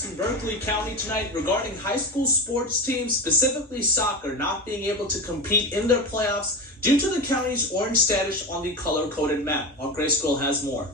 developments in Berkeley County tonight regarding high school sports teams, specifically soccer, not being able to compete in their playoffs due to the county's orange status on the color-coded map. Our Grace Girl has more.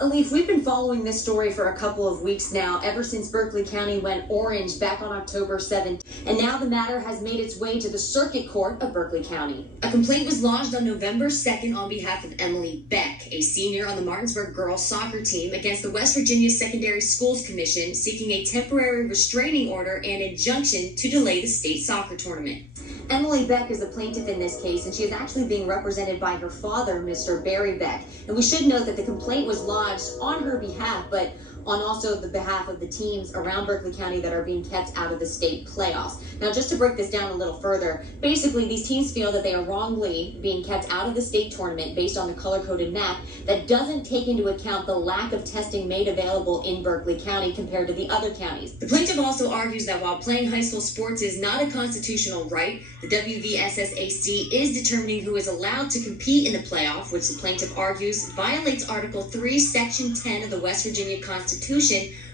Alif, we've been following this story for a couple of weeks now, ever since Berkeley County went orange back on October 7th. And now the matter has made its way to the Circuit Court of Berkeley County. A complaint was lodged on November 2nd on behalf of Emily Beck, a senior on the Martinsburg girls soccer team, against the West Virginia Secondary Schools Commission, seeking a temporary restraining order and injunction to delay the state soccer tournament. Emily Beck is a plaintiff in this case, and she is actually being represented by her father, Mr. Barry Beck. And we should note that the complaint was lodged on her behalf, but on also the behalf of the teams around Berkeley County that are being kept out of the state playoffs. Now, just to break this down a little further, basically these teams feel that they are wrongly being kept out of the state tournament based on the color-coded map that doesn't take into account the lack of testing made available in Berkeley County compared to the other counties. The plaintiff also argues that while playing high school sports is not a constitutional right, the WVSSAC is determining who is allowed to compete in the playoff, which the plaintiff argues violates Article 3, Section 10 of the West Virginia Constitution,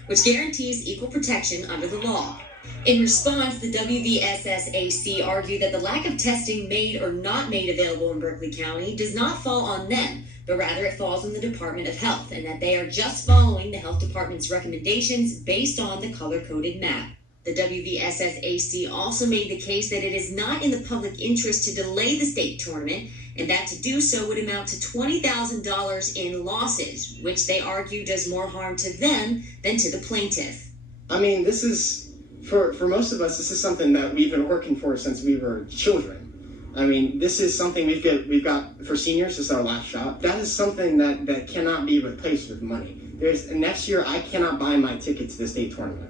which guarantees equal protection under the law. In response, the WVSSAC argued that the lack of testing made or not made available in Berkeley County does not fall on them, but rather it falls on the Department of Health, and that they are just following the Health Department's recommendations based on the color-coded map. The WVSSAC also made the case that it is not in the public interest to delay the state tournament, and that to do so would amount to $20,000 in losses, which they argue does more harm to them than to the plaintiff. I mean, this is, for most of us, this is something that we've been working for since we were children. I mean, this is something we've got for seniors. This is our last shot. That is something that cannot be replaced with money. Next year, I cannot buy my ticket to the state tournament.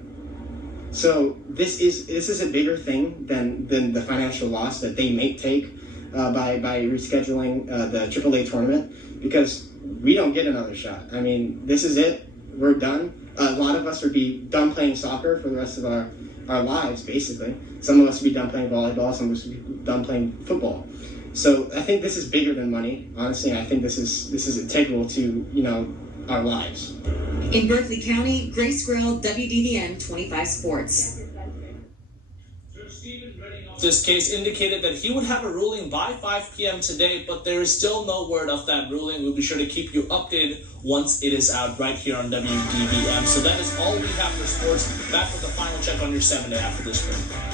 So this is a bigger thing than the financial loss that they may take by rescheduling the AAA tournament, because we don't get another shot. I mean, this is it. We're done. A lot of us would be done playing soccer for the rest of our lives, basically. Some of us would be done playing volleyball. Some of us would be done playing football. So I think this is bigger than money. Honestly, I think this is integral to our lives. In Berkeley County, Grace Grill, WDVM-25 Sports. This case indicated that he would have a ruling by 5 p.m. today, but there is still no word of that ruling. We'll be sure to keep you updated once it is out right here on WDVM. So that is all we have for sports. Back with the final check on your 7 day after this break.